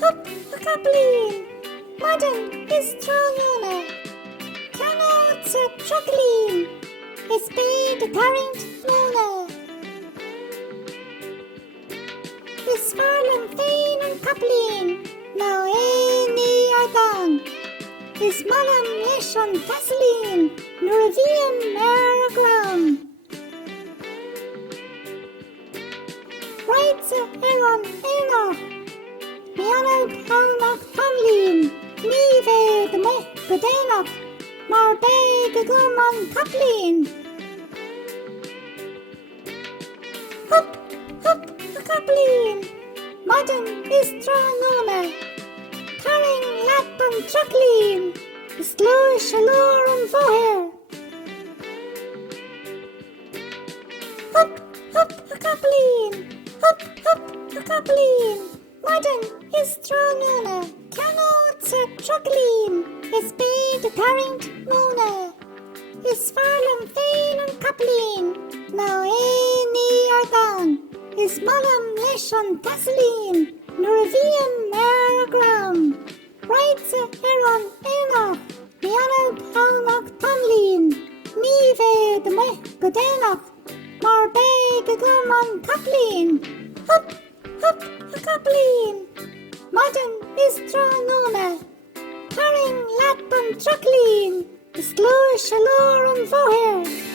Hup A Chapaillín, Modern is Trónúna, Ceanóid sa Trachalín, is Bede Tarrant Múna. Is Farlam féin an Chapaillín, ná éní ar dan. Is Malam leis an Vaseline, nuair a bhíonn ar a gram. Raidsa ar an éileach, Mianad Tháineach Tamlín, ní bheith de muth go déanach, mar beidh go gum an Chapaillín. Hup A Chapaillín, Modern is Trónúna, Carring leat an Trachalín, is glóir se leor an bmhóthair. Hup A Chapaillín, Hup A Chapaillín, Modern is Trónúna, Ceanóid sa Trachalín, is Bede Tarrant Múna. Is Farlam féin an Chapaillín, ná éní ar dan. Is Malam leis an Vaseline, nuair a bhíonn ar a gram. Raidsa ar an éileach, Mianad Tháineach Tamlín, ní bheith de muth go déanach, mar beidh go gum an Chapaillín. Hup A Chapaillín, Modern is Trónúna, Carring leat an Trachalín, is glóir se leor an bmhóthair.